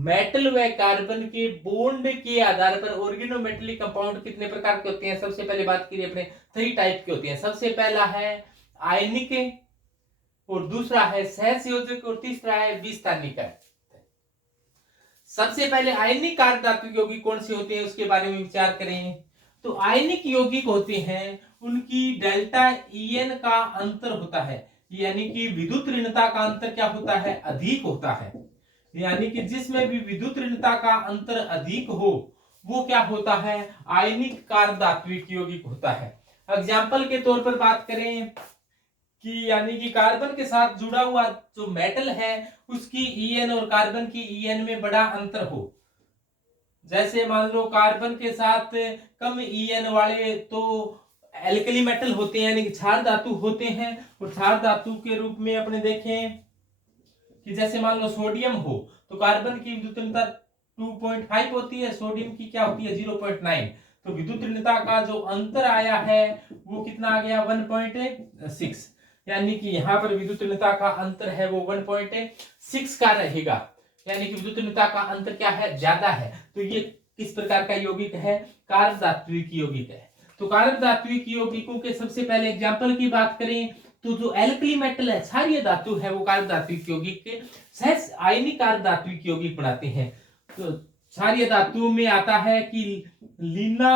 Metal व carbon के bond के आधार पर ऑर्गेनोमेटेलिक कंपाउंड कितने प्रकार के होते हैं? सबसे पहले बात करिए अपने 3 टाइप के होते हैं। सबसे पहला है आयनिक और दूसरा है सहसंयोजक और तीसरा है विस्थानिक। सबसे पहले आयनिक कार्ब धातु यौगिक कौन से होते हैं उसके बारे में विचार करें। तो आयनिक यौगिक होते हैं उनकी डेल्टा ईएन का अंतर होता है, यानी कि विद्युत ऋणता का अंतर क्या होता है? अधिक होता है। यानी कि जिसमें भी विद्युत ऋणता का अंतर अधिक हो वो क्या होता है? आयनिक कार्ब धात्विक यौगिक होता है। एग्जाम्पल के तौर पर बात करें कि यानी कि कार्बन के साथ जुड़ा हुआ जो मेटल है उसकी ईएन और कार्बन की ईएन में बड़ा अंतर हो। जैसे मान लो कार्बन के साथ कम ईएन वाले तो एल्कली मेटल होते हैं, यानी कि क्षार धातु होते हैं। और क्षार धातु के रूप में अपने देखें कि जैसे मान लो सोडियम हो तो कार्बन की विद्युत ऋणता 2.5 होती है, सोडियम की क्या होती है? 0.9। तो विद्युत ऋणता का जो अंतर आया है वो कितना आ गया? 1.6। यानी कि यहाँ पर विद्युत ऋणता का अंतर है वो 1.6 का रहेगा, यानी कि विद्युत ऋणता का अंतर क्या है? ज्यादा है। तो ये किस प्रकार का यौगिक है? कार्ब धात्विक यौगिक है। तो कार्ब धात्विक यौगिकों के सबसे पहले एग्जाम्पल की बात करें तो जो एल्कली मेटल है, क्षारीय धातु है, वो कार्ब धात्विक यौगिक के सहज आयनिक कार्ब धात्विक यौगिक बनाते हैं। तो क्षारीय धातु में आता है कि लीना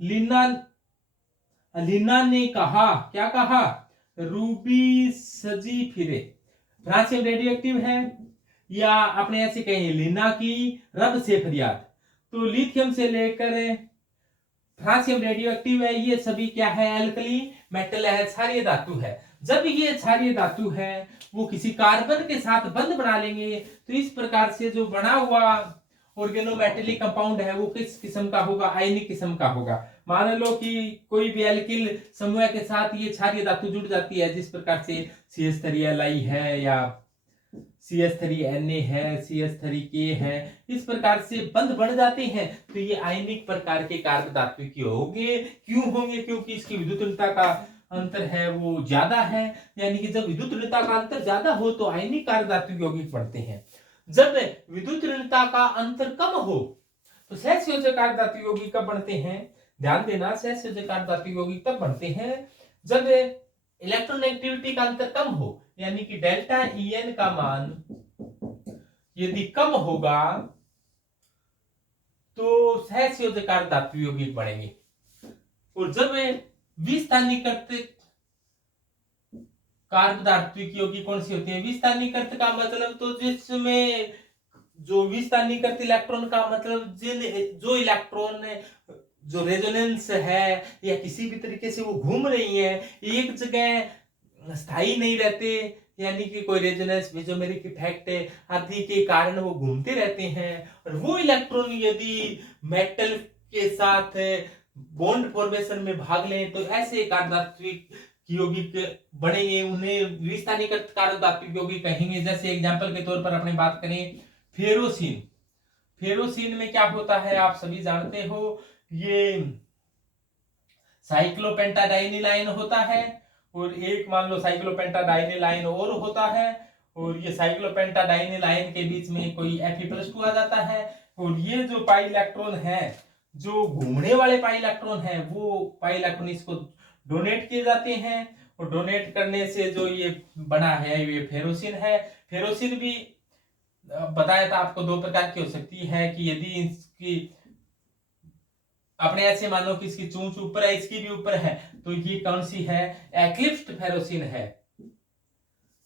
लीना लीना ने कहा, क्या कहा? रूबी सजी फिरे। फ्रांसियम रेडियो एक्टिव है, या अपने ऐसे कहें लीना की रब से फरियाद। तो लिथियम से लेकर फ्रांसियम रेडियो एक्टिव है, ये सभी क्या है? एल्कली मेटल है, क्षारीय धातु है। जब ये क्षारीय धातु है वो किसी कार्बन के साथ बंध बना लेंगे तो इस प्रकार से जो बना हुआ ऑर्गेनोमेटेलिक कंपाउंड है वो किस किस्म का होगा? आयनिक किस्म का होगा। मान लो कि कोई भी एल्किल समूह के साथ ये क्षारीय धातु जुड़ जाती है, जिस प्रकार से CH3Li है या CH3Na है, CH3K है, इस प्रकार से बंध बढ़ जाते हैं तो ये आयनिक प्रकार के कार्ब धात्विक होंगे। क्यों होंगे? क्योंकि इसकी विद्युत ऋणता का अंतर है वो ज्यादा है। यानी कि जब विद्युत ऋणता का अंतर ज्यादा हो तो आयनिक कार्ब धात्विक यौगिक बनते हैं। जब विद्युत ऋणता का अंतर कम हो तो सहसंयोजक कार्ब धात्विक यौगिक कब बनते हैं? ध्यान देना, सहसंयोजक कार्ब धात्विक यौगिक तब बनते हैं जब इलेक्ट्रोनेगेटिविटी का अंतर कम हो, यानी कि डेल्टा ईएन का मान यदि कम होगा तो सहसंयोजक कार्ब धात्विक यौगिक बनेंगे। और जब विस्थानीकृत कार्ब धात्विक यौगिक कौन सी होती है? विस्थानीकृत का मतलब तो जिसमें जो विस्थानीकृत इलेक्ट्रॉन का मतलब जो इलेक्ट्रॉन जो रेजोनेंस है या किसी भी तरीके से वो घूम रही है, एक जगह स्थायी नहीं रहते, यानी कि कोई रेजोनेंस मेसोमेरिक इफेक्ट आदि के कारण वो घूमते रहते हैं। और वो इलेक्ट्रॉन यदि मेटल के साथ बॉन्ड फॉर्मेशन में भाग लें तो ऐसे कार्ब धात्विक यौगिक बनेंगे, उन्हें विस्थानीकृत कार्ब धात्विक यौगिक कहेंगे। जैसे एग्जांपल के तौर पर अपने बात करें फेरोसिन। फेरोसिन में क्या होता है आप सभी जानते हो, ये साइक्लोपेंटाडाइनिलाइन होता है और एक मान लो साइक्लोपेंटाडाइनिलाइन और होता है, और ये साइक्लोपेंटाडाइनिलाइन के बीच में कोई Fe+2 आ जाता है। और ये जो पाई इलेक्ट्रॉन है, जो घूमने वाले पाई इलेक्ट्रॉन है, वो पाई इलेक्ट्रॉन इसको डोनेट किए जाते हैं, और डोनेट करने से जो ये बना है ये फेरोसिन है। फेरोसिन भी बताया था आपको 2 प्रकार की हो सकती है कि यदि इसकी अपने ऐसे मानो कि इसकी चोंच ऊपर है, इसकी भी ऊपर है, तो ये कौन सी है? एक्लिप्स्ड फेरोसिन है।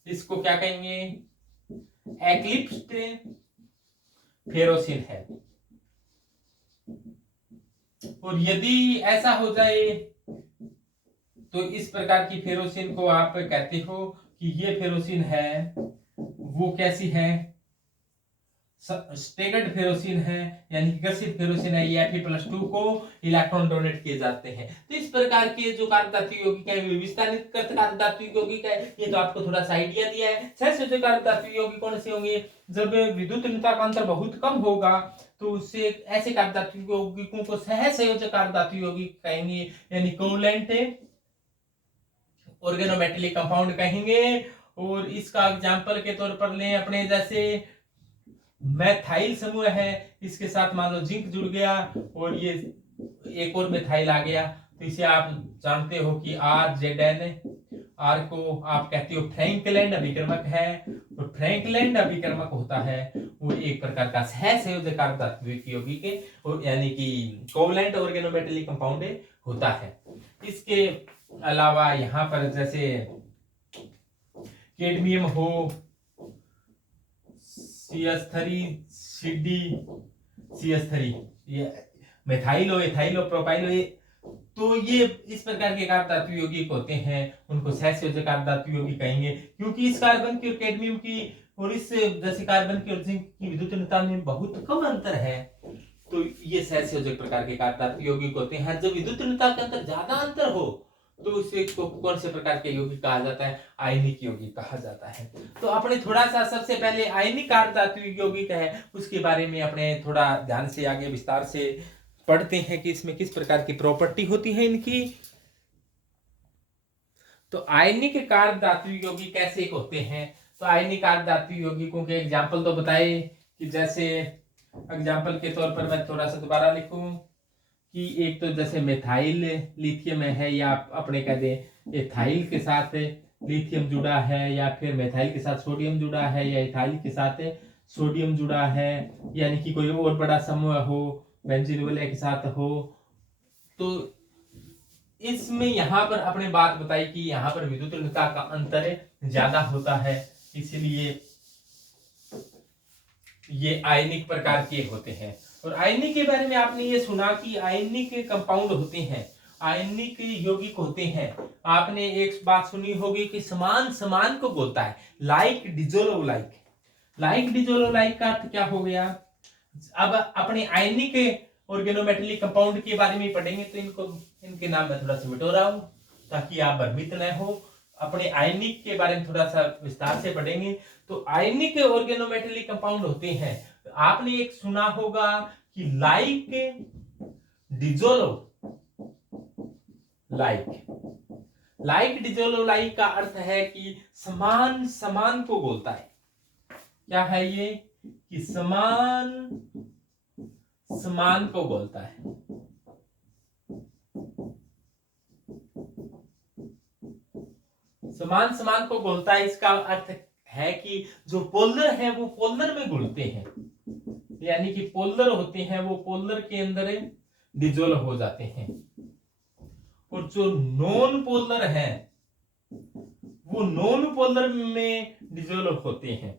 इसको क्या कहेंगे? एक्लिप्स्ड फेरोसिन है। और यदि ऐसा हो जाए तो इस प्रकार की फेरोसिन को आप कहते हो कि ये फेरोसिन है वो कैसी है? स्टेगर्ड फेरोसिन है, यानी कि ग्रसित फेरोसिन है। ये Fe+2 को इलेक्ट्रॉन डोनेट किए जाते हैं। तो इस प्रकार के जो कार्ब धात्विक यौगिक है विस्थानीकृत कार्ब धात्विक यौगिक है। ये तो आपको थोड़ा सा आइडिया दिया है। सहसंयोजक कार्ब धात्विक यौगिक कौन से होंगे? जब विद्युत ऋणता का अंतर बहुत कम होगा तो उससे ऐसे कार्ब धात्विक यौगिकों को सहसंयोजक कार्ब धात्विक यौगिक कहेंगे, यानी कोवलेंट ऑर्गेनोमेटेलिक कंपाउंड कहेंगे। और इसका एग्जांपल के तौर पर लें अपने जैसे मैथाइल समूह है, इसके साथ मान लो जिंक जुड़ गया और ये एक और मैथाइल आ गया, तो इसे आप जानते हो कि RZN, आर को आप कहते हो फ्रैंकलैंड अभिकर्मक है, और फ्रैंकलैंड अभिकर्मक होता है वो एक प्रकार का सहसंयोजक अर्धधात्विक यौगिक है, और यानी कि कोवलेंट ऑर्गेनोमेटेलिक कंपाउंड होता है। इसके अलावा यहाँ पर जैसे कैडमियम हो, CH3 CD CH3, ये मेथाइल हो, एथाइल हो, प्रोपाइल हो, तो ये इस प्रकार के कार्बधातु यौगिक होते हैं, उनको सहसंयोजक कार्बधातु यौगिक कहेंगे, क्योंकि इस कार्बन की और कैडमियम की और इस जैसे कार्बन की और जिंक की विद्युतनीयता में बहुत कम अंतर है, तो ये सहसंयोजक प्रकार के कार्बधातु यौगिक होते हैं। जब विद्युतनीयता के अंदर ज्यादा अंतर हो तो उसे कौन से प्रकार के यौगिक कहा जाता है? आयनिक यौगिक कहा जाता है। तो अपने थोड़ा सा सबसे पहले आयनिक कार्बधातु यौगिक है उसके बारे में अपने थोड़ा ध्यान से आगे विस्तार से पढ़ते हैं कि इसमें किस प्रकार की प्रॉपर्टी होती है इनकी। तो आयनिक कार्बधातु यौगिक कैसे होते हैं? तो आयनिक कार्बधातु यौगिकों के एग्जाम्पल तो बताए कि जैसे एग्जाम्पल के तौर पर मैं थोड़ा सा दोबारा लिखूं कि एक तो जैसे मेथाइल लिथियम है, या अपने कह दें एथाइल के साथ लिथियम जुड़ा है, या फिर मेथाइल के साथ सोडियम जुड़ा है, या एथाइल के साथ सोडियम जुड़ा है, यानी कि कोई और बड़ा समूह हो बेंजीन वाले के साथ हो। तो इसमें यहाँ पर अपने बात बताई कि यहाँ पर विद्युतनीयता का अंतर ज्यादा होता है, इसलिए ये आयनिक प्रकार के होते हैं। और आयनिक के बारे में आपने ये सुना कि आयनिक कंपाउंड होते हैं, आयनिक यौगिक होते हैं। आपने एक बात सुनी होगी कि समान समान को बोलता है, like dissolve like. Like dissolve like का अर्थ क्या हो गया? अब अपने आयनिक ऑर्गेनोमेटेलिक कंपाउंड के बारे में पढ़ेंगे, तो इनके नाम में थोड़ा सा मिटो रहा हूं ताकि आप भ्रमित न हो। अपने आयनिक के बारे में थोड़ा सा विस्तार से पढ़ेंगे। तो आयनिक ऑर्गेनोमेटेलिक कंपाउंड होते हैं, आपने एक सुना होगा कि like dissolve like. Like dissolve like का अर्थ है कि समान समान को बोलता है। क्या है ये? कि समान समान को बोलता है। समान समान को बोलता है, इसका अर्थ है कि जो पोलर है वो पोलर में घुलते हैं, यानी कि पोलर होते हैं वो पोलर के अंदर डिजोल्व हो जाते हैं, और जो नॉन पोलर है वो नॉन पोलर में डिजोल्व होते हैं।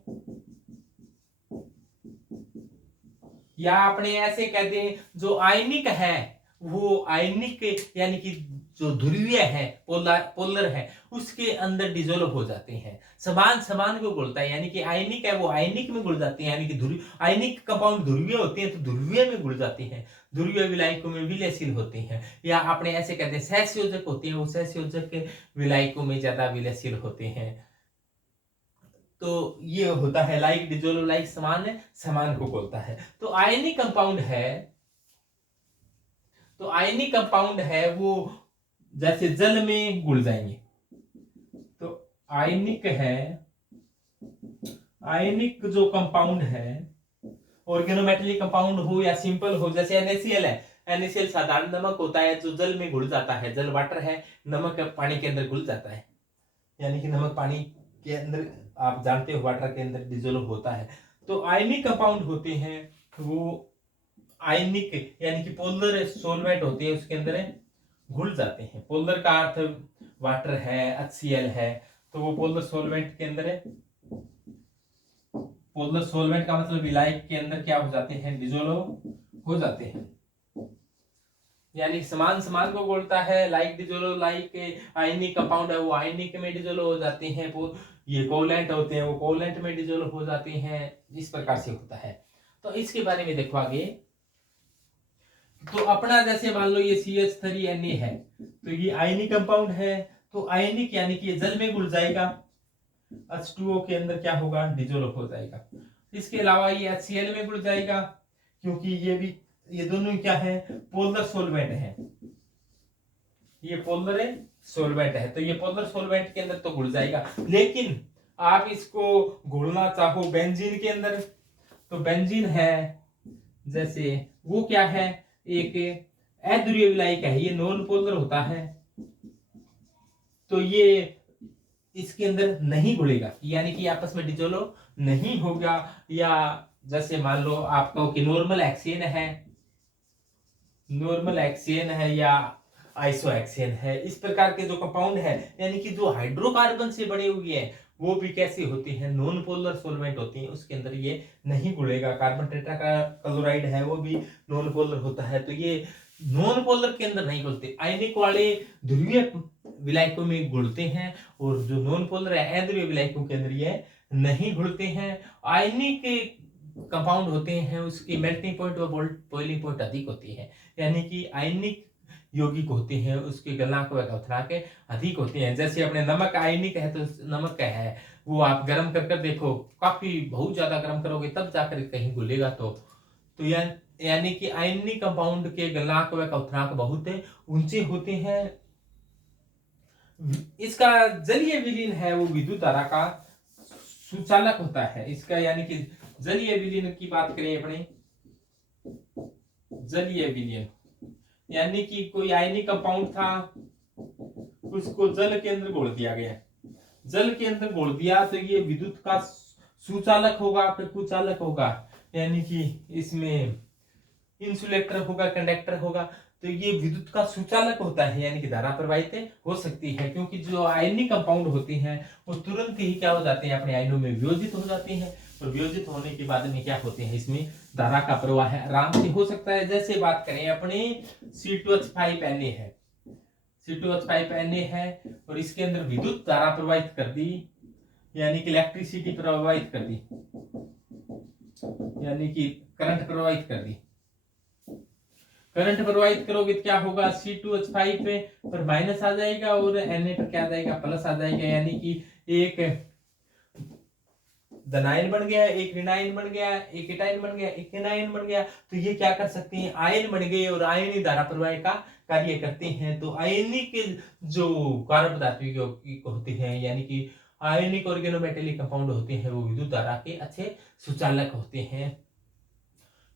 या अपने ऐसे कहते हैं जो आयनिक है वो आयनिक यानी कि जो ध्रुवीय है पोलर है उसके अंदर डिजोल्व हो जाते हैं। समान समान को बोलता है, यानी कि आयनिक है वो आयनिक में घुल जाते हैं, यानी कि आयनिक कंपाउंड ध्रुवीय होते हैं तो ध्रुवीय में घुल जाते हैं, ध्रुवीय विलायकों में विलयशील होते हैं। या आपने ऐसे कहते हैं सहसंयोजक होते हैं, वो सहसंयोजक विलायकों में ज्यादा विलयशील होते हैं। तो ये होता है लाइक डिजोल्व लाइक, समान समान को बोलता है। तो आयनिक कंपाउंड है, तो आयनिक कंपाउंड है वो जैसे जल में घुल जाएंगे। तो आयनिक है, आयनिक जो कंपाउंड है ऑर्गेनोमेटेलिक कंपाउंड हो या सिंपल हो, जैसे NaCl है, NaCl साधारण नमक होता है जो जल में घुल जाता है। जल वाटर है, नमक पानी के अंदर घुल जाता है, यानी कि नमक पानी के अंदर आप जानते हो वाटर के अंदर डिजोल्व होता है। तो आयनिक कंपाउंड होते हैं वो आयनिक यानी कि पोलर सॉल्वेंट होते हैं उसके अंदर घुल जाते हैं। पोलर का अर्थ वाटर है, HCl है, तो वो पोलर सॉल्वेंट के अंदर है। पोलर सॉल्वेंट का मतलब विलायक के अंदर क्या हो जाते हैं? डिजोल्व हो जाते हैं, यानी समान समान को बोलता है। Like dissolve like ionic compound है वो आयनिक में डिजोल्व हो जाते हैं, वो ये कोवलेंट होते हैं वो कोवलेंट में डिजोल्व हो जाते हैं। इस प्रकार से होता है। तो इसके बारे में देखो आगे। तो अपना जैसे मान लो ये CH3Na है, तो ये आयनिक कंपाउंड है, तो आयनिक यानी कि ये जल में घुल जाएगा, H2O के अंदर क्या होगा? डिजोल्व हो जाएगा। इसके अलावा ये HCl में घुल जाएगा, क्योंकि ये दोनों क्या है? पोलर सॉल्वेंट है, ये पोलर सॉल्वेंट है, तो ये पोलर सॉल्वेंट के अंदर तो घुल जाएगा। लेकिन आप इसको घुलना चाहो बेंजीन के अंदर तो बेंजीन है जैसे वो क्या है, एक अध्रुवीय विलायक है, ये नॉन पोलर होता है, तो ये इसके अंदर नहीं घुलेगा, यानी कि आपस में डिसोल्व नहीं होगा। या जैसे मान लो आपका कि नॉर्मल एक्सियन है या आइसो एक्सियन है, इस प्रकार के जो कंपाउंड है, यानी कि जो हाइड्रोकार्बन से बने हुए हैं वो भी कैसे होती है, नॉन पोलर सॉल्वेंट होती है, उसके अंदर ये नहीं घुलेगा। कार्बन टेट्राक्लोराइड है वो भी नॉन पोलर होता है, तो ये नॉन पोलर के अंदर नहीं घुलते, आयनिक वाले ध्रुवीय विलायकों में घुलते हैं, और जो नॉन पोलर है अध्रुवीय विलायकों के अंदर ये नहीं घुलते हैं। आयनिक कंपाउंड होते हैं उसकी मेल्टिंग पॉइंट और बॉइलिंग पॉइंट अधिक होती है, यानी कि आयनिक यौगिक होते हैं उसके गलनांक व अवथरांक अधिक होते हैं। जैसे अपने नमक आयनिक है, तो नमक क्या है वो आप गर्म कर देखो, काफी बहुत ज्यादा गर्म करोगे तब जाकर कहीं घुलेगा। तो यानी कि आयनिक कंपाउंड के गलनांक व अवथरांक बहुत ऊंचे होते हैं। इसका जलीय विलीन है वो विद्युत धारा का सुचालक होता है इसका, यानी कि जलीय विलीन की बात करें अपने, जलीय विलीन यानी कि कोई आयनिक कंपाउंड था उसको जल के अंदर घोल दिया गया, जल के अंदर घोल दिया तो ये विद्युत का सुचालक होगा फिर कुचालक होगा, यानी कि इसमें इंसुलेटर होगा, कंडक्टर होगा, तो ये विद्युत का सुचालक होता है, यानी कि धारा प्रवाहित हो सकती है, क्योंकि जो आयनिक कंपाउंड होते हैं वो तुरंत ही क्या हो जाते हैं, अपने आयनों में वियोजित हो जाते हैं, और वियोजित होने के बाद में क्या होते हैं, इसमें धारा का प्रवाह है आराम से हो सकता है। जैसे बात करें अपने C2H5Na है, C2H5Na है, और इसके अंदर विद्युत धारा प्रवाहित कर दी, यानी कि इलेक्ट्रिसिटी प्रवाहित कर दी, यानी कि करंट प्रवाहित कर दी। करंट प्रवाहित करोगे तो क्या होगा, C2H5 पे पर माइनस आ जाएगा और Na पर क्या आ जाएगा, प्लस आ जाएगा, यानी कि एक धनायन बन गया, एक ऋणायन बन गया, एक एटायन बन गया, एक एनायन बन गया। तो ये क्या कर सकते हैं, आयन बन गए और आयनी धारा प्रवाह का कार्य करते हैं। तो आयनिक जो कार्बन धातु यौगिक होते हैं, यानी कि आयनिक ऑर्गेनोमेटेलिक कंपाउंड होते हैं, वो विद्युत धारा के अच्छे सुचालक होते हैं।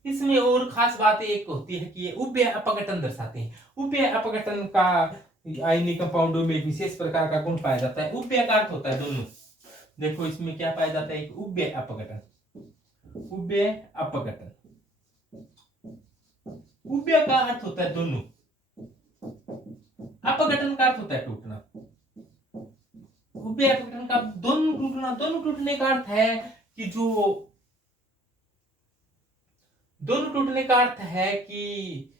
इसमें और खास बात एक होती है कि ये उभय अपघटन दर्शाते हैं। उभय अपघटन का आयनिक कंपाउंडों में विशेष प्रकार का गुण पाया जाता है। उभय का अर्थ होता है दोनों, देखो इसमें क्या पाया जाता है, एक उभय अपघटन, उभय अपघटन, उभय का अर्थ होता है दोनों, अपघटन का अर्थ होता है टूटना। उभय अपघटन का दोनों टूटना, दोनों टूटने का अर्थ है कि जो दोनों टूटने का अर्थ है कि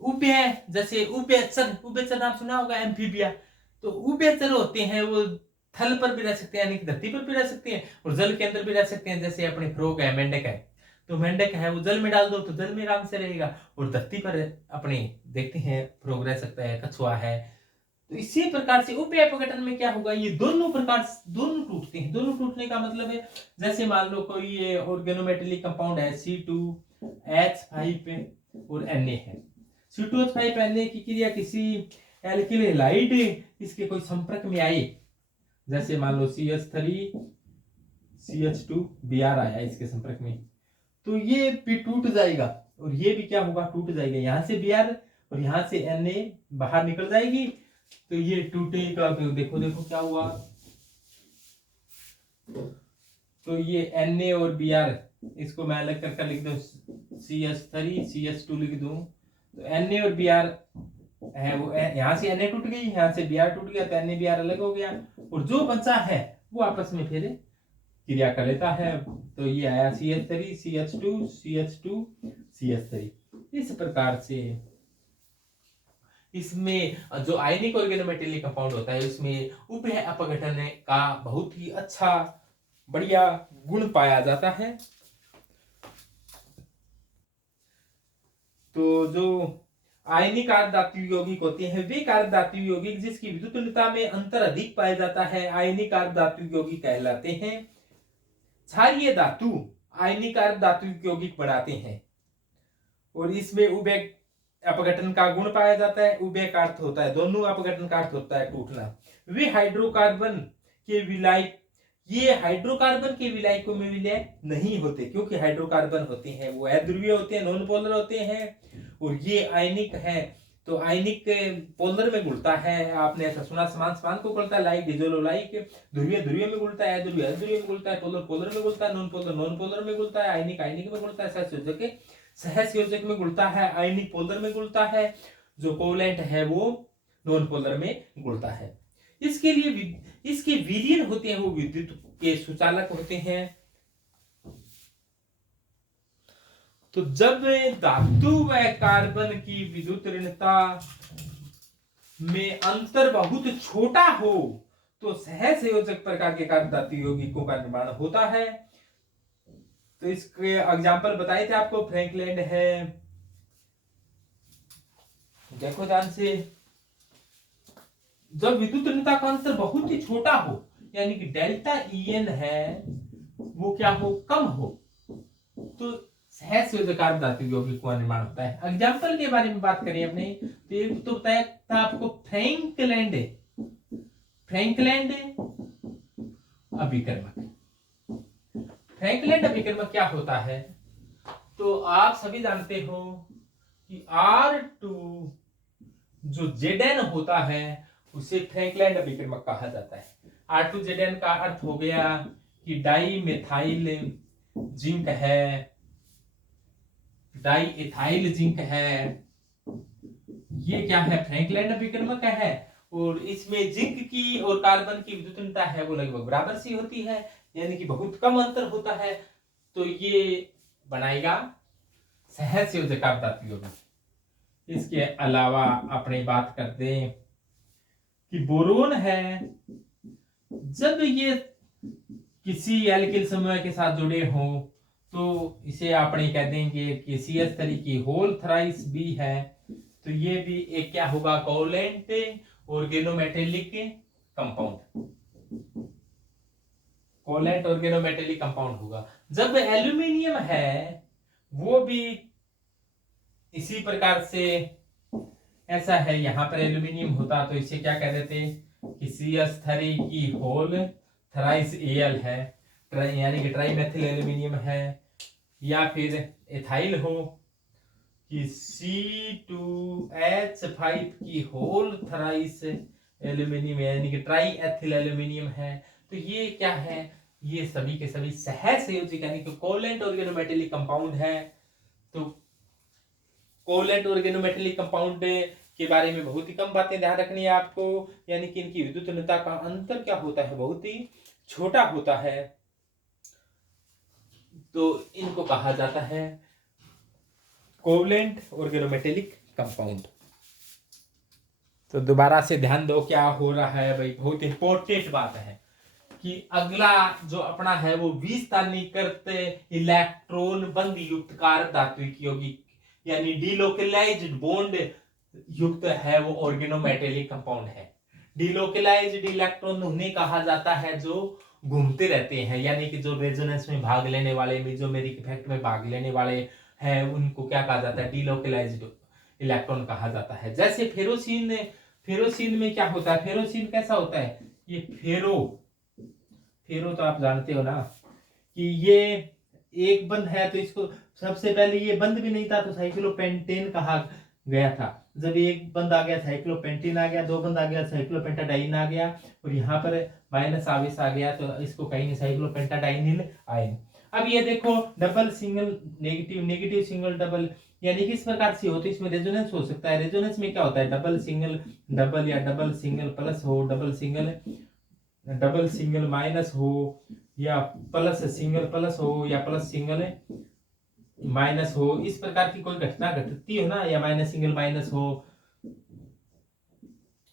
उभय, जैसे उभयचर नाम सुना होगा, एम्फीबिया, तो उभयचर होते हैं वो थल पर भी रह सकते हैं, यानी कि धरती पर भी रह सकते हैं और जल के अंदर भी रह सकते हैं। जैसे अपने फ्रॉग है, मेंढक है, तो मेंढक है वो जल में डाल दो तो जल में आराम से रहेगा, और धरती पर अपने देखते हैं फ्रॉग रह सकता है, कछुआ है। तो इसी प्रकार से उभय अपघटन में क्या होगा, ये दोनों प्रकार दोनों टूटते हैं। दोनों टूटने का मतलब है, जैसे मान लो कोई ये ऑर्गेनोमेटेलिक कंपाउंड है C2H5 और Na है, C2H5Na की क्रिया किसी एल्किल हैलाइड इसके कोई संपर्क में आई, जैसे मान लो CH3CH2Br आया इसके संपर्क में, तो ये भी टूट जाएगा, और ये भी क्या होगा, टूट जाएगा, यहां से Br और यहां से Na बाहर निकल जाएगी, तो ये टूटेगा। तो देखो देखो क्या हुआ, तो ये Na और Br इसको मैं अलग करके लिख दूं, CH3CH2 लिख दूं, तो Na और Br है वो यहां से Na टूट गई, यहां से Br टूट गया, तो Na Br अलग हो गया, और जो बचा है वो आपस में फिर क्रिया कर लेता है, तो ये आया CH3CH2CH2CH3। इस प्रकार से इसमें जो आयनिक ऑर्गेनोमेटेलिक कंपाउंड होता है उसमें उभय अपघटन का बहुत ही अच्छा बढ़िया गुण पाया जाता है। तो जो आयनिक अर्धधातु यौगिक होते हैं वे अर्धधातु यौगिक जिसकी विद्युतता में अंतर अधिक पाया जाता है आयनिक अर्धधातु यौगिक कहलाते हैं। क्षारीय धातु आयनिक अर्धधातु यौगिक बनाते हैं, और इसमें उभय अपघटन का गुण पाया जाता है। उभय का अर्थ होता है दोनों, अपघटन का अर्थ होता है टूटना। वे हाइड्रोकार्बन के विलायक ये हाइड्रोकार्बन के विलायकों में विलय नहीं होते, क्योंकि हाइड्रोकार्बन होते हैं वो अध्रुवीय होते हैं, नॉन पोलर होते हैं, और ये आयनिक है तो आयनिक पोलर में घुलता है। आपने ऐसा सुना, समान समान को घुलता है, लाइक डिजोलो लाइक, ध्रुवीय ध्रुवीय में घुलता है, अध्रुवीय अध्रुवीय में घुलता है, पोलर पोलर में घुलता है, नॉन पोलर नॉन पोलर में घुलता है, आयनिक आयनिक में घुलता है, सहसंयोजक सहसंयोजक में घुलता है, आयनिक पोलर में घुलता है, जो कोवलेंट है वो नॉन पोलर में घुलता है। इसके लिए इसके विलयन होते हैं वो विद्युत के सुचालक होते हैं। तो जब धातु व कार्बन की विद्युत ऋणता में अंतर बहुत छोटा हो तो सहसंयोजक प्रकार के कार्बन धातु यौगिकों का निर्माण होता है। तो इसके एग्जाम्पल बताए थे आपको, फ्रैंकलैंड है, देखो ध्यान से, जब विद्युत ऋणता का अंतर बहुत ही छोटा हो, यानी कि डेल्टा EN है वो क्या हो, कम हो, तो सहसंयोजक कार्बन धातु यौगिकों का निर्माण होता है। एग्जाम्पल के बारे में बात करें अपने, तो एक तो बताया था आपको फ्रैंकलैंड अभिकर्मक। फ्रैंकलैंड अभिकर्मक क्या होता है, तो आप सभी जानते हो कि R2 जो Zn होता है उसे फ्रैंकलैंड अभिकर्मक कहा जाता है। R2Zn का अर्थ हो गया कि डाई मेथाइल जिंक है, डाई एथाइल जिंक है, ये क्या है, फ्रैंकलैंड अभिकर्मक है। और इसमें जिंक की और कार्बन की विद्युत ऋणता है वो लगभग बराबर सी होती है, यानी कि बहुत कम अंतर होता है, तो ये बनाएगा सहसंयोजक कार्बन धातु यौगिक। इसके अलावा अपनी बात करते हैं कि बोरोन है, जब ये किसी एल्किल समूह के साथ जुड़े हों तो इसे अपने कह देंगे कि CH तरीके होल थ्राइस भी है, तो ये भी एक क्या होगा, covalent organometallic compound, covalent organometallic compound होगा। जब एल्यूमिनियम है वो भी इसी प्रकार से ऐसा है, यहां पर एल्यूमिनियम होता तो इसे क्या कह देते कि CH की होल थ्राइस Al है, यानी कि ट्राइमेथिल एल्यूमिनियम है, या फिर एथाइल हो कि C2H5 की होल थ्राइस एल्यूमिनियम, यानी कि ट्राई एथिल एल्यूमिनियम है। तो ये क्या है, ये सभी के सभी सहसंयोजक यानी कि कोवलेंट ऑर्गेनोमेटेलिक कंपाउंड है। तो कोवलेंट ऑर्गेनोमेटेलिक कंपाउंड के बारे में बहुत ही कम बातें ध्यान रखनी है आपको, यानी कि इनकी विद्युत ऋणता का अंतर क्या होता है, बहुत ही छोटा होता है, तो इनको कहा जाता है कोवलेंट ऑर्गेनोमेटेलिक कंपाउंड। तो दोबारा से ध्यान दो क्या हो रहा है भाई, बहुत इंपॉर्टेंट बात है कि अगला जो अपना है वो विस्थानीकृत इलेक्ट्रॉन बंध युक्त कार्बन धात्विक यौगिक यानी डिलोकलाइज्ड बॉन्ड युक्त है वो ऑर्गेनोमेटेलिक कंपाउंड है। डिलोकलाइज्ड इलेक्ट्रॉन उन्हें कहा जाता है जो घूमते रहते हैं, यानी कि जो रेजोनेंस में भाग लेने वाले, मेसोमेरिक इफेक्ट में भाग लेने वाले हैं, उनको क्या कहा जाता है, डिलोकलाइज्ड इलेक्ट्रॉन कहा जाता है। जैसे फेरोसिन में क्या होता है, फेरोसिन कैसा होता है, ये फेरो तो आप जानते हो ना कि ये एक बंध है, तो इसको सबसे पहले ये बंध भी नहीं था तो साइक्लोपेंटेन कहा गया था। जब एक बंध आ गया साइक्लोपेंटेन आ गया, दो बंध आ गया साइक्लोपेंटाडाइन आ गया, और यहाँ पर माइनस आवेश आ गया तो इसको कहीं साइक्लोपेंटाडाइनिल आयन। अब ये देखो double single negative, negative single double, यानी कि इस प्रकार से हो तो इसमें रेजोनेंस हो सकता है। रेजोनेंस में क्या होता है, डबल सिंगल डबल या डबल सिंगल प्लस हो, डबल सिंगल माइनस हो, या प्लस सिंगल प्लस हो, या प्लस सिंगल माइनस हो, इस प्रकार की कोई घटना घटती हो ना, या माइनस सिंगल माइनस हो,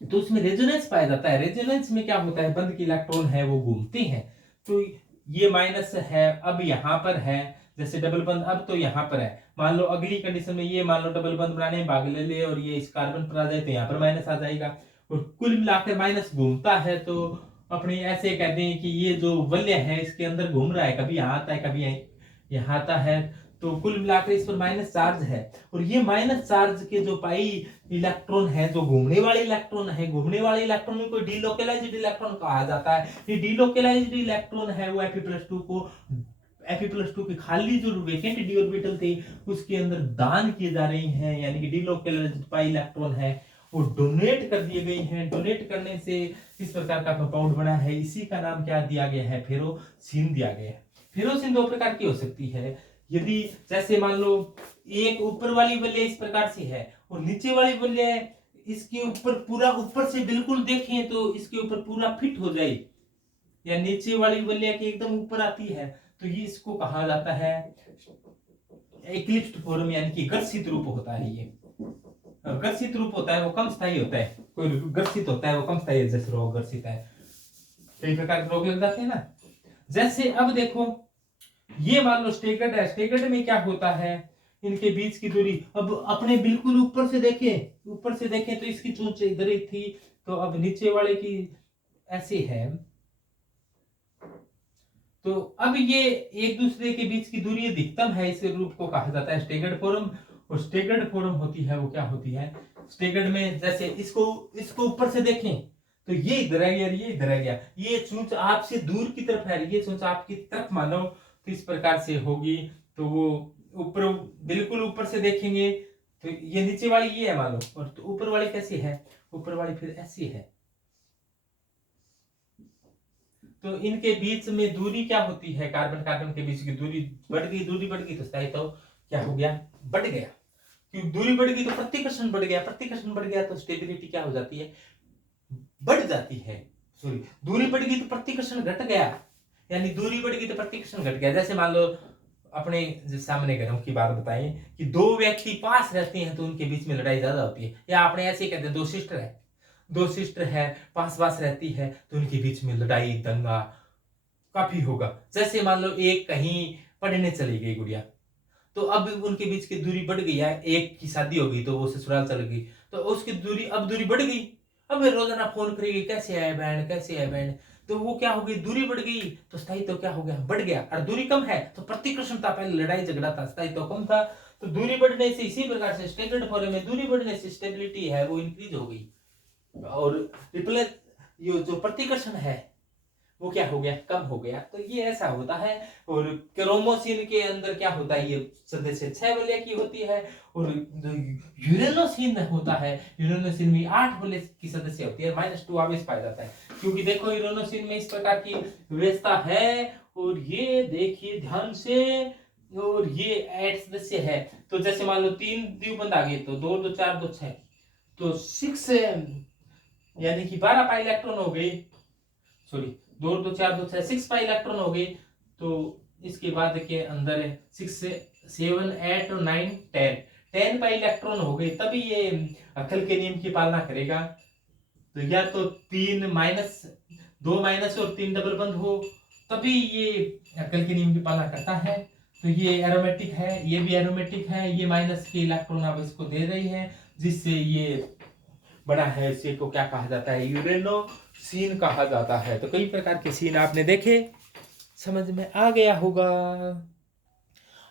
तो उसमें रेजोनेंस पाया जाता है। रेजोनेंस में क्या होता है, बंध के इलेक्ट्रॉन है वो घूमते हैं, तो ये माइनस है, अब यहाँ पर है, जैसे डबल बंध अब तो यहाँ पर है, मान लो अगली कंडीशन में ये मान लो डबल बंध बनाने में भाग ले और ये इस कार्बन पर आ जाए तो यहाँ पर माइनस आ जाएगा, और कुल मिलाकर माइनस घूमता है। तो अपने ऐसे कहते हैं कि ये जो वलय है इसके अंदर घूम रहा है, कभी यहाँ आता है कभी यहाँ आता है, तो कुल मिलाकर इस पर माइनस चार्ज है। और ये माइनस चार्ज के जो पाई इलेक्ट्रॉन है, जो घूमने वाले इलेक्ट्रॉन है, घूमने वाले इलेक्ट्रॉन को डीलोकलाइज्ड इलेक्ट्रॉन कहा जाता है। ये डीलोकलाइज्ड इलेक्ट्रॉन है वो Fe+2 को Fe+2 के खाली जो वेकेंट डी ऑर्बिटल थे उसके अंदर दान किए जा रहे हैं, यानी कि डीलोकलाइज्ड पाई इलेक्ट्रॉन है वो डोनेट कर दिए गए हैं। डोनेट करने से इस प्रकार का कंपाउंड बना है, इसी का नाम क्या दिया गया है, फेरोसिन दिया गया है। फेरोसिन दो प्रकार की हो सकती है। यदि जैसे मान लो एक ऊपर वाली वलय इस प्रकार से है और नीचे वाली वलय इसके ऊपर पूरा ऊपर से बिल्कुल देखें तो इसके ऊपर पूरा फिट हो जाए, या नीचे वाली वलय के एकदम ऊपर आती है, तो ये इसको कहा जाता है एक्लिप्स्ड फॉर्म, यानी कि घर्षित रूप होता है। ये घर्षित रूप होता है वो कम स्थायी होता है, कोई घर्षित होता है वो कम स्थायी, जैसे रोग घर्षित है, कई प्रकार के रोग लग जाते हैं ना। जैसे अब देखो ये मान लो स्टेगर्ड है, स्टेगर्ड में क्या होता है, इनके बीच की दूरी अब अपने बिल्कुल ऊपर से देखें तो इसकी चोंच इधर ही थी, तो अब नीचे वाले की ऐसे है, तो अब ये एक दूसरे के बीच की दूरी अधिकतम है, इस रूप को कहा जाता है स्टेगर्ड फॉर्म। और स्टेगर्ड फॉर्म होती है वो क्या होती है, स्टेगर्ड में जैसे इसको ऊपर से देखें तो ये इधर आ गया, ये इधर आ गया, ये चोंच आपसे दूर की तरफ है, ये चोंच आपकी तरफ मानो तो इस प्रकार से होगी। तो वो ऊपर बिल्कुल ऊपर से देखेंगे तो ये नीचे वाली ये है मान लो, और तो ऊपर वाली कैसी है, ऊपर वाली फिर ऐसी है। तो इनके बीच में दूरी क्या होती है, कार्बन कार्बन के बीच की दूरी बढ़ गई तो स्थायित्व क्या हो गया, बढ़ गया। क्योंकि दूरी बढ़ गई तो प्रतिकर्षण बढ़ गया तो स्टेबिलिटी क्या हो जाती है, बढ़ जाती है। सॉरी, दूरी बढ़ गई तो प्रतिकर्षण घट गया, यानी दूरी बढ़ गई तो प्रतिकर्षण घट गया। जैसे मान लो अपने सामने घरों की बात बताएं कि दो व्यक्ति पास रहते हैं तो उनके बीच में लड़ाई ज्यादा होती है, या आपने ऐसे कहते हैं दो सिस्टर है पास रहती है तो उनके बीच में लड़ाई दंगा काफी होगा। जैसे मान लो एक कहीं पढ़ने चली गई गुड़िया, तो अब उनके बीच की दूरी बढ़ गई है, एक की शादी हो गई तो वो ससुराल चल गई, तो उसकी दूरी बढ़ गई। अब रोजाना फोन करेगी, कैसे है बहन, तो वो क्या हो गई, दूरी बढ़ गई तो स्थायित्व क्या हो गया, बढ़ गया। और दूरी कम है तो प्रतिकर्षणता, पहले लड़ाई झगड़ा था, स्थायित्व कम था, तो दूरी बढ़ने से इसी प्रकार से स्टैंडर्ड फॉर्म में दूरी बढ़ने से स्टेबिलिटी है वो इंक्रीज हो गई, और रिप्लेस ये जो प्रतिकर्षण है वो क्या हो गया, कम हो गया। तो ये ऐसा होता है। और क्रोमोसिन के अंदर क्या होता है, ये सदस्य 6 वलय की होती है, और यूरेनोसिन होता है, यूरेनोसिन में 8 वलय की सदस्य होती है, -2 आवेश पाया जाता है। क्योंकि देखो यूरेनोसिन में इस प्रकार की व्यवस्था है, और ये देखिए ध्यान से, और ये 8 सदस्य है। तो जैसे मान लो 3 द्विबंध आ गए तो 2 2 4 2 6, तो 6 यानी कि 12 पाई इलेक्ट्रॉन हो गए, सॉरी 2 2 4 2 6 6 पाई इलेक्ट्रॉन हो गए। तो इसके बाद के अंदर 6 7 8 और 9 10 पाई इलेक्ट्रॉन हो गए, तभी ये हक्केल के नियम की पालना करेगा। तो या तो 2 माइनस और 3 डबल बंद हो, तभी ये हक्केल के नियम की पालना करता है। तो ये एरोमेटिक है, ये भी एरोमेटिक है, ये माइनस के इलेक्ट्रॉन अब इसको दे रही है, जिससे ये बड़ा है। इसे को क्या कहा जाता है, यूरेनोसिन कहा जाता है। तो कई प्रकार के सीन आपने देखे, समझ में आ गया होगा।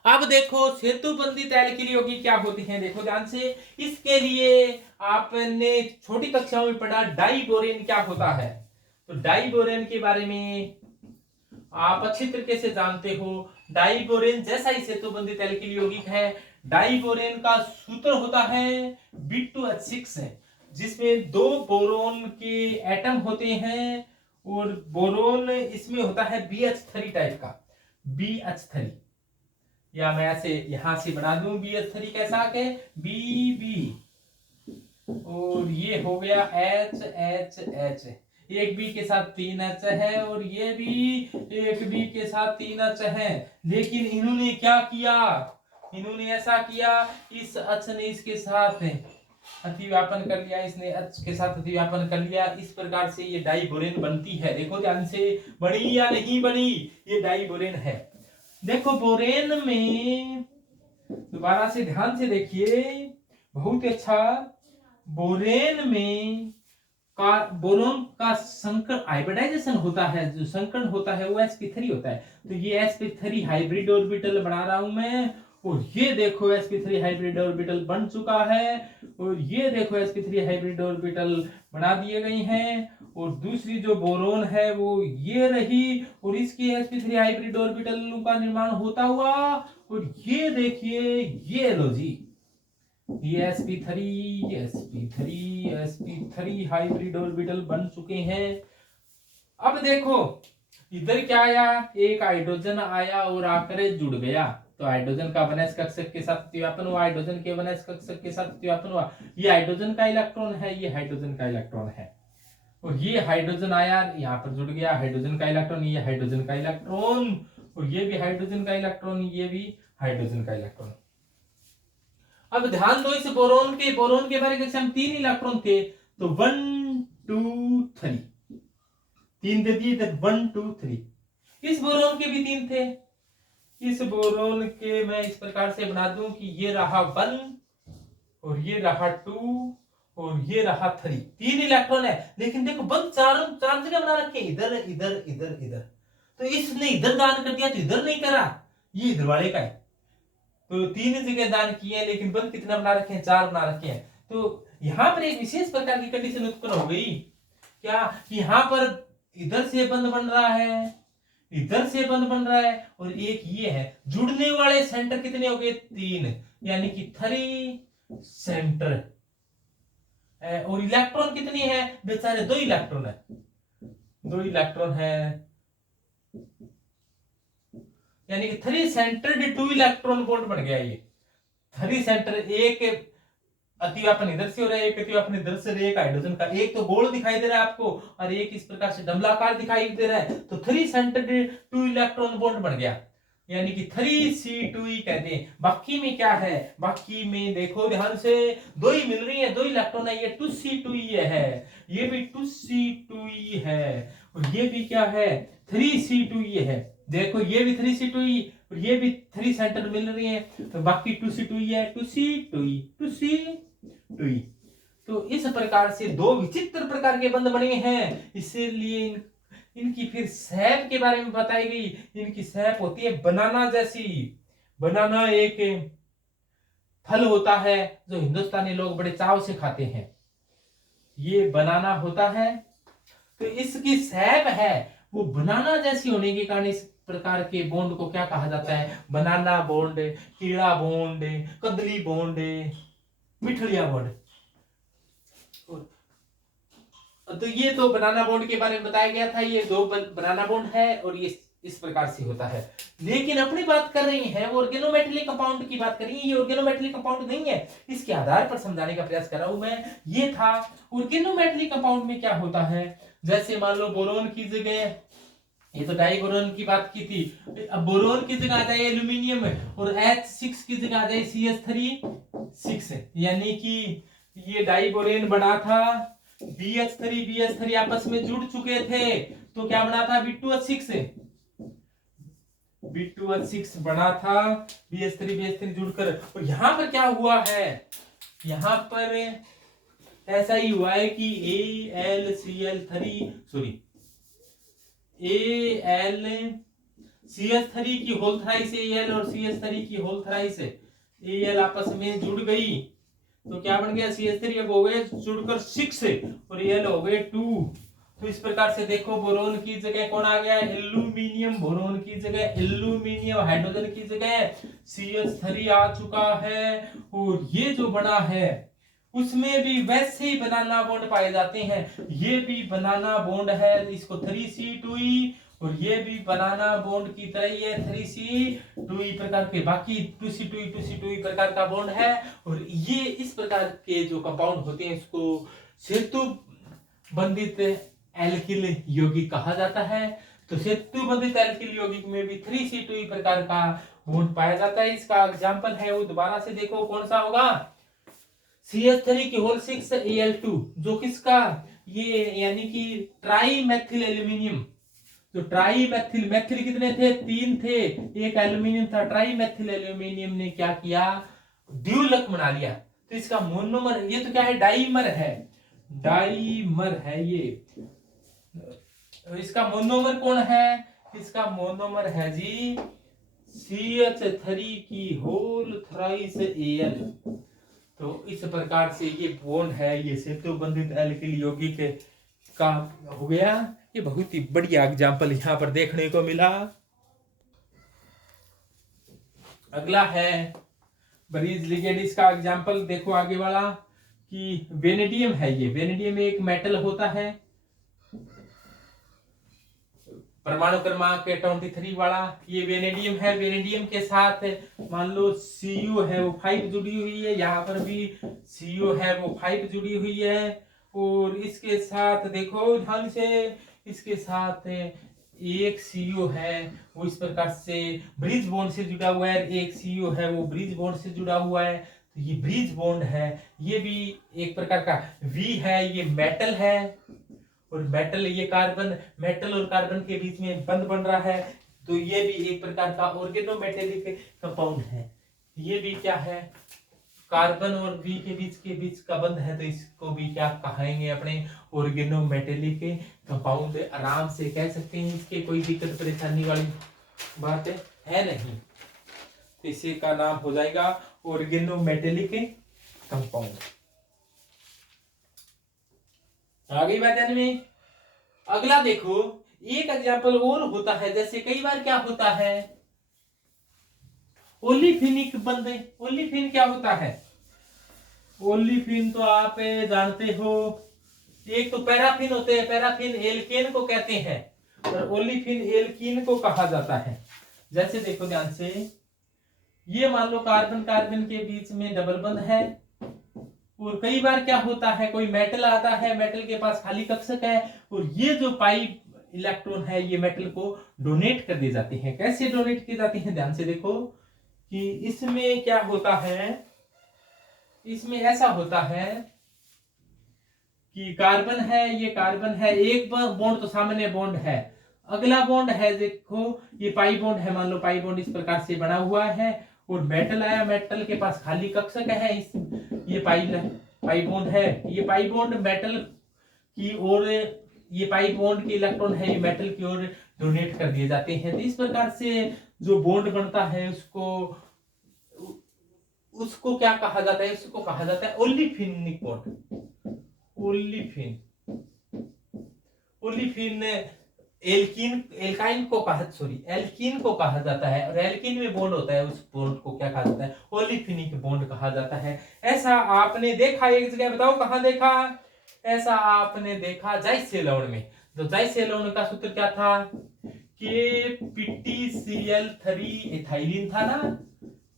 अब देखो सेतुबंधित एल्किल यौगिक क्या होते हैं, देखो ध्यान से। इसके लिए आपने छोटी कक्षाओं में पढ़ा डाइबोरेन क्या होता है, तो डाइबोरेन के बारे में आप अच्छी तरीके से जानते हो। डाइबोरेन जैसा ही सेतुबंधित एल्किल यौगिक है। डाइबोरेन का सूत्र होता है B2H6 है, जिसमें 2 बोरोन के एटम होते हैं, और बोरोन इसमें होता है BH3 टाइप का, BH3, या मैं ऐसे यहां से बना दूं BH3 कैसा के BB, और ये हो गया HHH, एक बी के साथ 3 H है, और ये भी एक बी के साथ 3 H है। लेकिन इन्होंने क्या किया, इन्होंने ऐसा किया, इस H ने इसके साथ अतिव्यापन कर लिया, इसने H के साथ अतिव्यापन कर लिया, इस प्रकार से ये डाइबोरेन बनती है। देखो ध्यान से, बनी या नहीं बनी, ये डाइबोरेन है। देखो बोरेन में दोबारा से ध्यान से देखिए, बहुत अच्छा, बोरेन में बोरोन का संकरण हाइब्रिडाइजेशन होता है, जो संकरण होता है वो sp3 होता है। तो ये sp3 हाइब्रिड ऑर्बिटल बना रहा हूं मैं, और ये देखो sp3 हाइब्रिड ऑर्बिटल बन चुका है, और ये देखो sp3 हाइब्रिड ऑर्बिटल बना दिए गए हैं। और दूसरी जो बोरोन है वो ये रही, और इसकी sp3 हाइब्रिड ऑर्बिटल का निर्माण होता हुआ, और ये देखिए ये लो जी, ये sp3 हाइब्रिड ऑर्बिटल बन चुके हैं। अब देखो इधर क्या आया, एक हाइड्रोजन आया और आकर जुड़ गया, तो हाइड्रोजन का वनस कक्षक के साथ प्रतिस्थापन हुआ, हाइड्रोजन के वनस कक्षक के साथ प्रतिस्थापन हुआ। ये हाइड्रोजन का इलेक्ट्रॉन है, ये हाइड्रोजन का इलेक्ट्रॉन है, और ये हाइड्रोजन आया यहाँ पर जुड़ गया, हाइड्रोजन का इलेक्ट्रॉन, ये हाइड्रोजन का इलेक्ट्रॉन, और ये भी हाइड्रोजन का इलेक्ट्रॉन, ये भी हाइड्रोजन का इलेक्ट्रॉन। अब ध्यान दो, इस बोरोन के बारे में 3 इलेक्ट्रॉन थे, तो 1 2 3 3 दे दिए, 1 2 3। इस बोरोन के भी 3 थे, इस बोरोन के मैं इस प्रकार से बना दूं कि ये रहा 1 और ये रहा 2 और ये रहा 3। 3 इलेक्ट्रॉन है, लेकिन देखो बंद चार जगह बना रखे, इधर इधर इधर इधर, तो इसने इधर दान कर दिया तो इधर नहीं करा, ये इधर वाले का है, तो 3 जगह दान किए, लेकिन बंद कितना बना रखे हैं, 4 बना रखे हैं। तो यहां पर एक विशेष प्रकार की कंडीशन उत्पन्न हो गई, क्या कि यहां पर इधर से बंद बन रहा है, इधर से बंद बन रहा है, और एक ये है, जुड़ने वाले सेंटर कितने हो गए, 3, यानी कि 3 सेंटर, और इलेक्ट्रॉन कितनी है बेचारे, 2 इलेक्ट्रॉन है, 2 इलेक्ट्रॉन है, यानी कि 3 सेंटर्ड 2 इलेक्ट्रॉन बॉन्ड बन गया। ये 3 सेंटर, एक अतिव्यापन इधर से हो रहा है, एक अतिव्यापन इधर से, एक हाइड्रोजन का, एक तो गोल दिखाई दे रहा है आपको, और एक इस प्रकार से डमलाकार दिखाई दे रहा है, तो 3 सेंटर्ड 2 इलेक्ट्रॉन बॉन्ड बन गया, यानी कि 3c2e कहते हैं। बाकी में क्या है, बाकी में देखो ध्यान से, 2 ही मिल रही है, 2 इलेक्ट्रॉन है, ये 2c2e है, ये भी 2c2e है, और ये भी क्या है, 3c2e है। देखो ये भी 3c2e और ये भी 3 सेंटर मिल रही है, तो बाकी 2c2e है, 2c2e। तो इस प्रकार से 2 विचित्र प्रकार के बंध बने हैं, इसीलिए इनकी फिर सैप के बारे में बताई गई। इनकी सैप होती है बनाना जैसी। बनाना एक फल होता है जो हिंदुस्तानी लोग बड़े चाव से खाते हैं, ये बनाना होता है, तो इसकी सैप है वो बनाना जैसी होने के कारण इस प्रकार के बॉन्ड को क्या कहा जाता है, बनाना बॉन्ड, कीड़ा बॉन्ड, कदली बॉन्ड, मिठड़िया बॉन्ड। तो ये तो बनाना बॉन्ड के बारे में बताया गया था, ये 2 बनाना बॉन्ड है, और ये इस प्रकार से होता है। लेकिन अपनी बात कर रही है ऑर्गेनोमेटेलिक कंपाउंड की बात कर रही है, ये ऑर्गेनोमेटेलिक कंपाउंड नहीं है, इसके आधार पर समझाने का प्रयास कर रहा हूं मैं। ये था ऑर्गेनोमेटेलिक कंपाउंड में क्या होता है, जैसे मान लो बोरोन की जगह, ये तो डाई बोरोन की बात की थी, अब बोरोन की जगह आ जाए एल्यूमिनियम, और H6 की जगह आ जाए CH3 यानी कि ये डाई बोरेन बना था, BH3 आपस में जुड़ चुके थे, तो क्या बना था, B2H6 बना था, BH3 जुड़कर। और यहां पर क्या हुआ है, यहां पर ऐसा ही हुआ है कि AlCH3 की होल थ्राइस Al और CH3 की होल थ्राइस Al आपस में जुड़ गई, तो क्या बन गया, CH3 अब हो गए जुड़कर 6 और Al हो गए 2। तो इस प्रकार से देखो बोरोन की जगह कौन आ गया, एल्यूमिनियम, बोरोन की जगह एल्यूमिनियम, हाइड्रोजन की जगह CH3 आ चुका है, और ये जो बना है उसमें भी वैसे ही बनाना बॉन्ड पाए जाते हैं, ये भी बनाना बॉन्ड है, इसको 3c2e, और ये भी बनाना बॉन्ड की तरह ही है 3c2e प्रकार के, बाकी 2c2e प्रकार का बॉन्ड है। और ये इस प्रकार के जो कंपाउंड होते हैं इसको सेतु बंधित एल्किल यौगिक कहा जाता है। तो सेतु बंधित एल्किल यौगिक में भी 3c2e प्रकार का बॉन्ड पाया जाता है। इसका एग्जांपल है वो दोबारा से देखो कौन सा होगा, CH3 की होल 6 Al2, जो किसका, ये यानी कि ट्राई मैथिल एल्यूमिनियम, तो ट्राई मैथिल, मैथिल कितने थे, 3 थे, एक एल्यूमिनियम था, ट्राई मैथिल एल्यूमिनियम ने क्या किया, द्विलक बना लिया, तो इसका मोनोमर, ये तो क्या है, डाइमर है, डाइमर है ये, इसका मोनोमर कौन है, इसका मोनोमर है जी CH3 की होल थ्राइस Al। तो इस प्रकार से ये बॉन्ड है, ये सेतु बंधित एल्किल यौगिक का हो गया। ये बहुत ही बढ़िया एग्जाम्पल यहाँ पर देखने को मिला। अगला है ब्रिज लिगेंड। इसका एग्जाम्पल देखो आगे वाला कि वेनेडियम है। ये वेनेडियम एक मेटल होता है, परमाणु क्रमांक 23 वाला। ये वेनेडियम है। वेनेडियम के साथ मान लो Cu है वो 5 जुड़ी हुई है, यहाँ पर भी Cu है वो 5 जुड़ी हुई है। और इसके साथ देखो ध्यान से, इसके साथ एक Cu है वो इस प्रकार से ब्रिज बॉन्ड से जुड़ा हुआ है, एक Cu है वो ब्रिज बॉन्ड से जुड़ा हुआ है। तो ये ब्रिज बॉन्ड है, ये भी एक प्रकार का V है, ये मेटल है। और मेटल, ये कार्बन, मेटल और कार्बन के बीच में बंध बन रहा है, तो ये भी एक प्रकार का ऑर्गेनोमेटेलिक कंपाउंड है। ये भी क्या है, कार्बन और बी के बीच का बंध है, तो इसको भी क्या कहेंगे अपने ऑर्गेनोमेटेलिक कंपाउंड। आराम से कह सकते हैं, इसके कोई दिक्कत परेशानी वाली बात है नहीं। तो इसी का नाम हो जाएगा ऑर्गेनोमेटेलिक कंपाउंड। आ गई बात ध्यान में। अगला देखो, एक एग्जाम्पल और होता है, जैसे कई बार क्या होता है, ओलिफिनिक बंध। ओलिफिन क्या होता है? ओलिफिन तो आप जानते हो, एक तो पैराफिन होते हैं, पैराफिन एल्केन को कहते हैं, और ओलिफिन एल्कीन को कहा जाता है। जैसे देखो ध्यान से, ये मान लो कार्बन कार्बन के बीच में डबल बंध है, और कई बार क्या होता है, कोई मेटल आता है, मेटल के पास खाली कक्षक है, और ये जो पाई इलेक्ट्रॉन है ये मेटल को डोनेट कर दिए जाते हैं। कैसे डोनेट किए जाते हैं, ध्यान से देखो कि इसमें क्या होता है, इसमें ऐसा होता है कि कार्बन है, ये कार्बन है, एक बॉन्ड तो सामान्य बॉन्ड है, अगला बॉन्ड है देखो ये पाई बॉन्ड है, मान लो पाई बॉन्ड इस प्रकार से बना हुआ है, और मेटल आया, मेटल के पास खाली कक्षक है, ये पाई बॉन्ड है, ये पाई बॉन्ड मेटल की ओर, ये पाई बॉन्ड के इलेक्ट्रॉन है ये मेटल की ओर डोनेट कर दिए जाते हैं। तो इस प्रकार से जो बॉन्ड बनता है उसको क्या कहा जाता है, उसको कहा जाता है ओलिफिनिक बॉन्ड। ओलिफिन एल्काइन को कहा जाता है, और एल्कीन में बॉन्ड होता है, उस बॉन्ड को क्या कहा जाता है, ओलिफिनिक बॉन्ड कहा जाता है। ऐसा आपने देखा, एक जगह बताओ कहां देखा, ऐसा आपने देखा जाइसे लवण में। तो जाइसे लवण का सूत्र क्या था, KPtCl3 इथाइलिन था ना,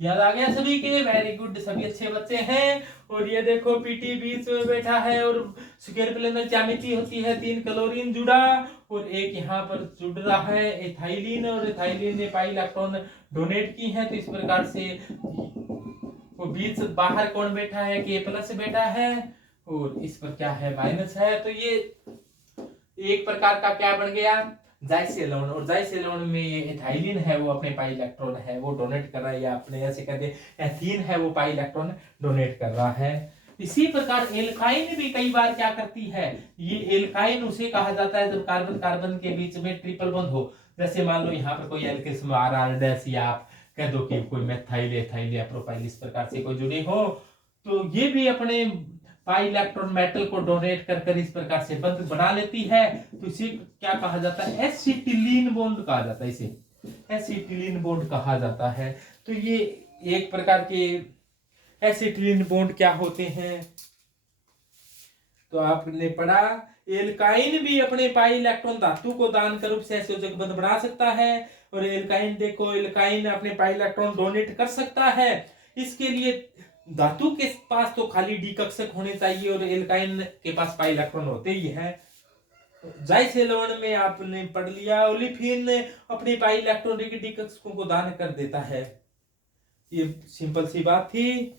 याद आ गया सभी के? वेरी गुड, सभी अच्छे बच्चे हैं। और ये देखो पीटी बीच में बैठा है, और स्क्वायर प्लेन में ज्यामिति होती है, 3 क्लोरीन जुड़ा, और एक यहाँ पर जुड़ रहा है एथाइलिन, और एथाइलिन ने पाई इलेक्ट्रॉन डोनेट की है। तो इस प्रकार से वो बीच बाहर कौन बैठा है, K+ बैठा है, और इस पर क्या है, माइनस है। तो ये एक प्रकार का क्या बन गया, जाइसेलोन। और जाइसेलोन में ये एथाइलिन है वो अपने पाई इलेक्ट्रॉन है वो डोनेट कर रहा है, या अपने ऐसे कहते हैं एथीन है वो पाई इलेक्ट्रॉन डोनेट कर रहा है। इसी प्रकार एल्काइन भी कई बार क्या करती है, ये एल्काइन उसे कहा जाता है जब कार्बन कार्बन के बीच में ट्रिपल बॉन्ड हो। जैसे मान लो यहाँ पर कोई एल्किस RR- या आप कह दो कि कोई मेथाइल एथाइल या प्रोपाइल इस प्रकार से कोई जुड़े हो, तो ये भी अपने पाई इलेक्ट्रॉन मेटल को डोनेट कर इस प्रकार से बंध बना लेती है। तो इसे क्या कहा जाता है, एसिटिलीन बॉन्ड कहा जाता है, इसे एसिटिलीन बॉन्ड कहा जाता है। तो ये एक प्रकार के एसिटिलीन बॉन्ड क्या होते हैं, तो आपने पढ़ा एल्काइन भी अपने पाई इलेक्ट्रॉन धातु को दान के रूप से संयोजक बंध बना सकता है, और एल्काइन देखो, एल्काइन अपने पाई इलेक्ट्रॉन डोनेट कर सकता है। इसके लिए धातु के पास तो खाली डी कक्षक होने चाहिए, और एल्काइन के पास पाई इलेक्ट्रॉन होते ही है। जाइसेलोन में आपने पढ़ लिया, ओलिफिन अपने पाई इलेक्ट्रॉन डी कक्षकों को दान कर देता है। ये सिंपल सी बात थी।